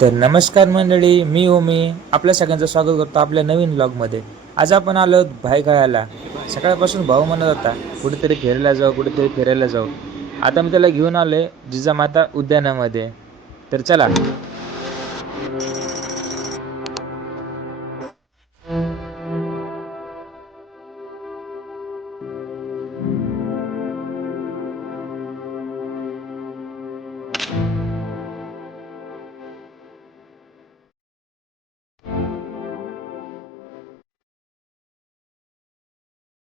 तर नमस्कार मंडळी, मी ओमी आपल्या सगळ्यांचं स्वागत करतो आपल्या नवीन ब्लॉगमध्ये. आज आपण आलो भाई गळ्याला. सकाळपासून भाऊ म्हणत होता कुठेतरी फिरायला जाऊ, कुठेतरी फिरायला जाऊ. आता मी त्याला घेऊन आलोय जिजामाता उद्यानामध्ये. तर चला.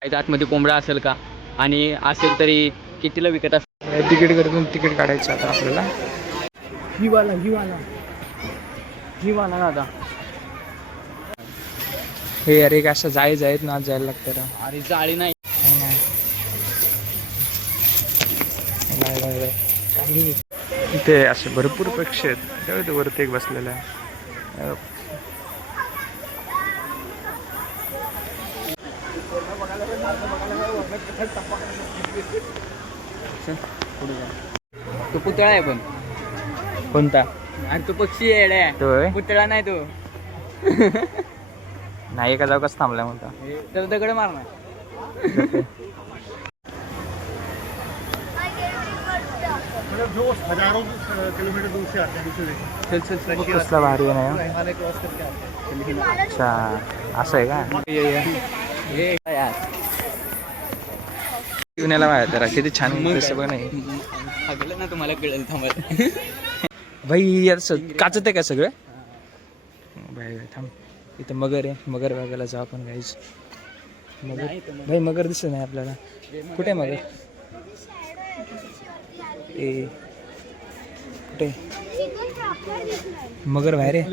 आतमध्ये कोंबडा असेल का, आणि असेल तरी कितीला विकत असेल? तिकीट करून तिकीट काढायचं आता आपल्याला. ही वाला दादा. हे अरे असं जायचं आहेत ना, आज जायला लागतं रे. अरे जाळी नाही. इथे असे भरपूर पक्षी आहेत. तेव्हा वरती एक बसलेला आहे. तो पुतळा आहे पण. कोणता? आणि तो पक्षी आहे रे. तो होय? पुतळा नाही तो. नाही एका जाऊ कसं थांबलाय म्हणता. तर दगड मारणार. हजारों किलोमीटर दूर से आते हैं. चल कसला भारी आहे ना. हिमालय क्रॉस करके आते हैं. अच्छा असं आहे का? हे यार येण्याला बाहेर जरा किती छान दिसतं बघ नाही. हगलं ना, तुम्हाला कळेल थांबत. भाई यार काचत आहे का सगळं? भाई थांब, इथं मगर आहे. मगर बघायला जाऊ आपण काहीच. मगर भाई मगर दिसत नाही आपल्याला. कुठे मगर? ए कुठे मगर? बाहेर आहे.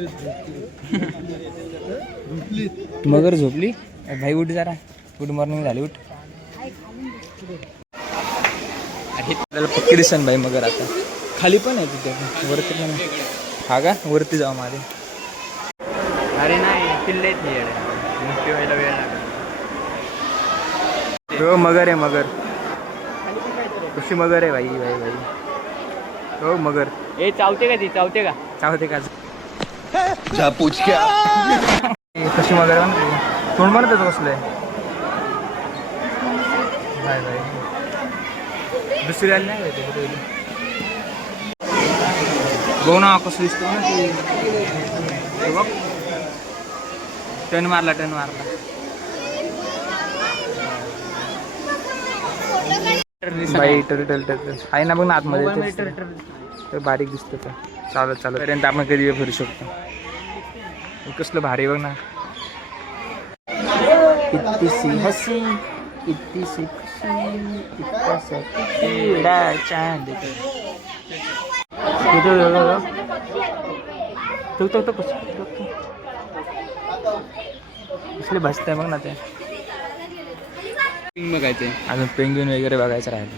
मगर झोपली भाई. उठ जरा. गुड मॉर्निंग झाली. उठ. आपल्याला पक्की दिसन भाई मगर. आता खाली पण आहे तिथे, वरती पण आहे. हा का? वरती जाऊ माझे. अरे नाही, किल्ले मोठी व्हायला वेळ लागेल. हो मगर आहे. मगर कशी मगर आहे भाई. भाई भाई हो मगर. ए चावते का ती? चावते का? चावते का? पूछ क्या? कशी मगर आहे. तोंड बनत बसलंय. भाई भाई दुसरी आली नाही ते. बघ ना कसं दिसतो ना ते. बघ टन मारला. बाई टर्टल आहे ना बघ ना आतमध्ये. तर बारीक दिसतं ते. चालत पर्यंत आपण कधी फिरू शकतो. कसलं भारी बघ ना. किती सी हसी, किती सी खुशी, कितना सा कीड़ा चांद तो कसले बसतंय बघ ना ते. बघायचे अजून पेंग्विन वगैरे बघायचं राहिलं.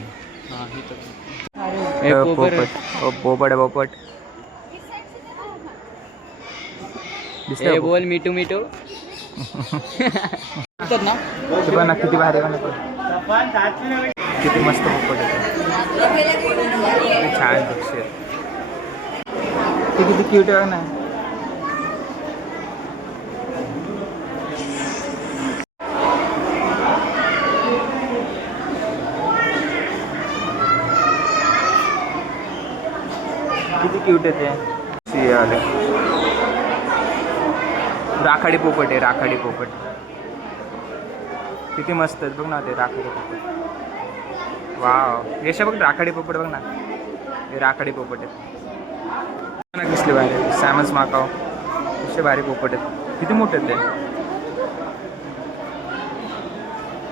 पोपट दिसतंय. बोल मिठू मिठू. ना ते बघ ना किती भारी बघ ना. किती मस्त पोपट आहे. छान पक्षी आहे. ते किती क्यूट आहे ना. किती क्यूट आहे ते. राखाडी पोपट आहे. राखाडी पोपट किती मस्त आहेत बघ ना ते. राखाडी पोपट. वाव यशा बघ. राखाडी पोपट बघ ना. हे राखाडी पोपट आहेत. कसले भारी आहेत. सॅमन्स माकाव कसे भारी पोपट आहेत. किती मोठे आहेत ते.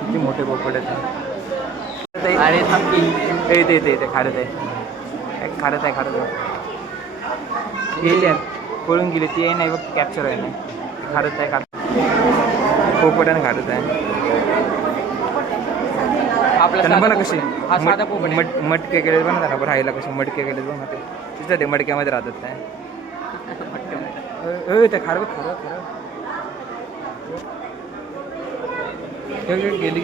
किती मोठे पोपट आहेत. अरे थांबी. ते खारत आहे. खारत आहे. गेली पळून गेली ती आहे नाही बघ. कॅप्चर आहे नाही. खारत आहे. पोपट आणि खारत आहे. त्यांना बघा कसे हा साधा पोपट आहे. मटके केले बघ ना. राहायला कसे मटके केले बघ ना ते. तिथं ते मटक्यामध्ये राहतात काय. ते खार बघ. खरं गेली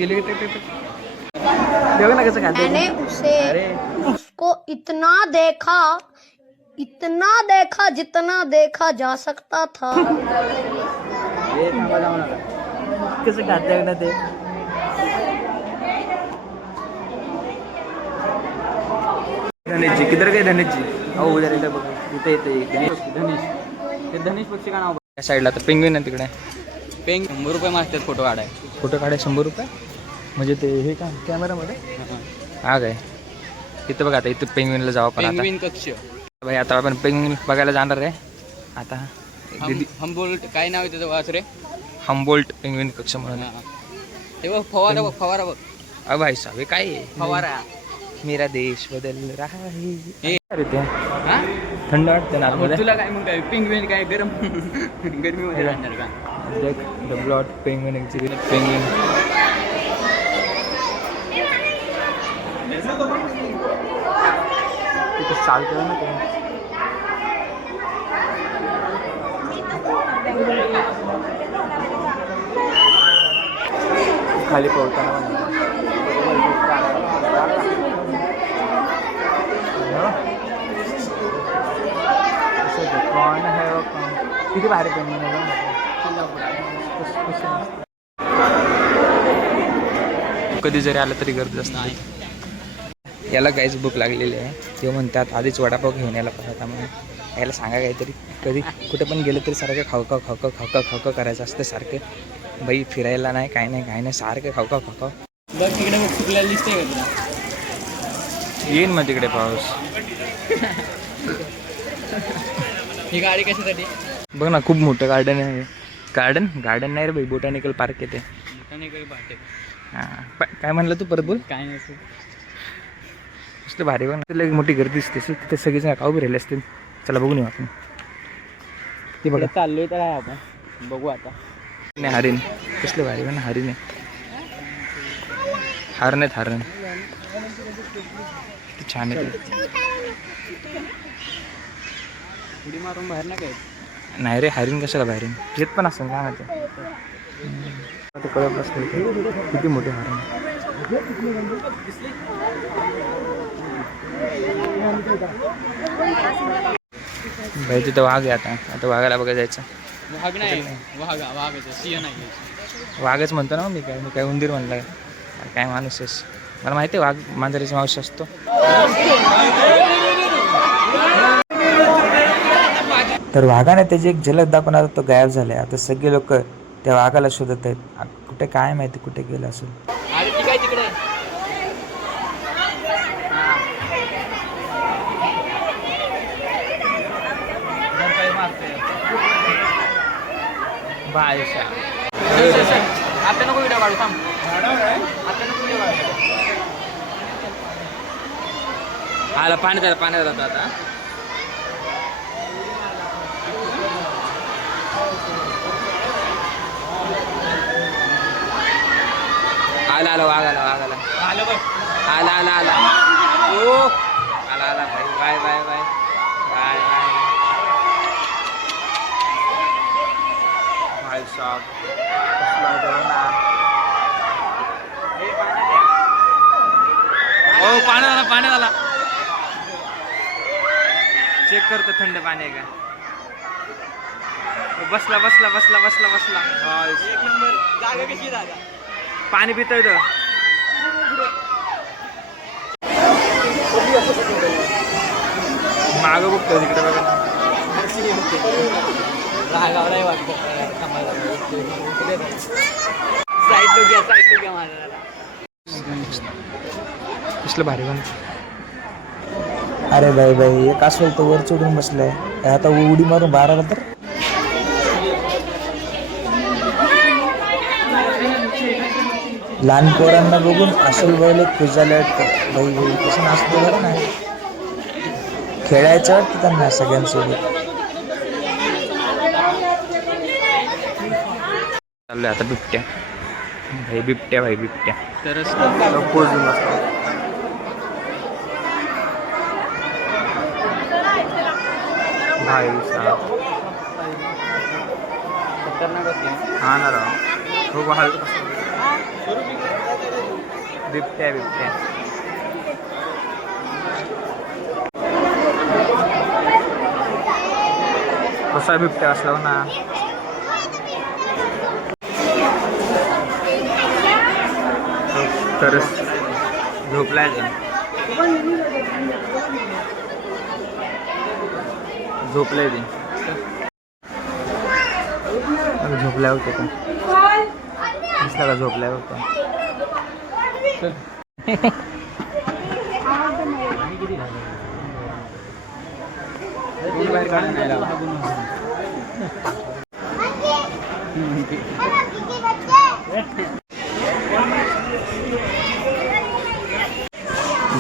बघ ना कसं खाते. मैंने उसको इतना देखा इतना देखा जितना देखा जा सकता था। कसं खाते ना ते धनेश जी किधर गए धनेश जी हो उधर इधर बघ इथे येते धनेश ते धनेश पक्षी का नाव या साईडला तर पेंग्विन आहे तिकडे पेंग 100 रुपये मागतात फोटो काढाय फोटो काढाय 100 रुपये म्हणजे ते हे का कॅमेरामध्ये हा काय तिथं बघा आता इथं पेंग्विनला जावं पण आता पेंग्विन कक्ष भाई आता आपण पेंग्विन बघायला जाणार आहे आता दीदी हंबोल्ट काय नाव आहे त्याचं वाच रे हम्बोल्ट पेंग्विन कक्ष म्हणून ते बघ फवारा बघ फवारा बघ भाई साहब हे काय आहे? फवारा मेरा देश बदल रहा है हे. अरे ते हा थंड वाटते ना मग आतमध्ये तुला काय मग काय पेंग्विन काय गरम गरमीमध्ये राहणार का देख the blot penguin exhibit penguin तिथं चालतं ना ते खाली पोहताना कौन है वो कौन किती भारी पेंग्विन आहे कधी जरी आलं तरी गर्दी असत नाही याला काहीच भूक लागलेली आहे ते म्हणतात आधीच वडापाव घेऊन यायला पाहिजे म्हणून याला सांगा काहीतरी कधी कुठे पण गेलं तरी सारखं खावका खावका खावका खावका करायचं असतं सारखं बाई फिरायला नाही काय नाही सारखं खावका खावका बघ तिकडे बघ चुकल्याला दिसतंय का तुला येईन मग तिकडे पाऊस ही गाडी कशासाठी बघ ना खूप मोठं गार्डन आहे गार्डन नाही रे भाई बोटॅनिकल पार्क आहे ते हां काय म्हणलं तू परत बोल काय नसतं नुसतं भारी बघ ना एक मोठी गर्दी दिसते तिथे सगळेजण का उभे राहिले असतील चला बघून येऊ आपण ते बघा चाललोय तर आहे आपण बघू आता नाही हरिण कसलं भारी बघ ना हरिण आहे हरण आहेत हरण किती छान आहे ते. उडी मारून बाहेर ना काय नाही रे हरिण कशाला बाहेर येत पण असं काय माहिती ते कळत असतं किती मोठे हरण भाई तिथं वाघ आहे आता वाघाला बघायला जायचं वाघ नाही वाघ सिंह नाही वाघच म्हणतो ना मी काय उंदीर म्हणलं काय माणूस आहेस मला माहिती आहे वाघ मांजरीचा मावशी असतो तर वाघाने त्याची एक झलक दाखवून आता तो गायब झालाय आता सगळे लोक त्या वाघाला शोधत आहेत कुठे काय माहिती कुठे गेला असेल अरे ती काय तिकडे आता नको व्हिडिओ काढू थांब आता नको व्हिडिओ काढू आला पाण्यात जातो आता आला वाघ आला बघ आला ओ आला भाई बाय भाई साहब ओ पाण्यात आला चेक करतो थंड पाणी आहे का बसला एक नंबर जागा कशी जागा पाणी पितोय तो मागं बघतो तिकडे बघा रागावलाही वाटतं साईड टू घ्या माझा कसलं भारी बन अरे बाई एक असेल तर वर चढून बसलाय आता उडी मारून बाहेर आला तर लहान पोरांना बघून असेल बैल खुश झाले वाटतं बाई कसं नाचतो बरं ना खेळायचं वाटतं त्यांना सगळ्यांसोबत चाललोय आता बिबट्या तरच भाई साहब खतरनाक असते हा ना राव खूप हलक बिबट्या कसा बिबट्या असला हो ना. तर झोपलाय का? झोपलाय ते झोपलाय होते का दिसला का झोपलाय होता.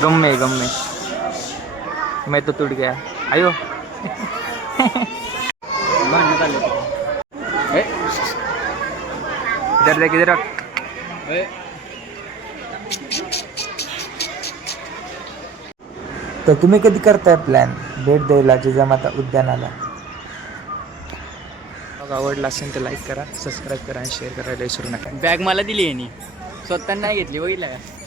गम्मे मैं तो टूट गया. आयो भांडण्यात आले. इधर देख इधर रख. तर तुम्ही कधी करताय प्लॅन भेट द्यायला जिजामाता उद्यानाला? आवडला असेल तर लाईक करा, सबस्क्राईब करा आणि शेअर करायला विसरू नका. बॅग मला दिली यांनी, स्वतः नाही घेतली, बघितलं का?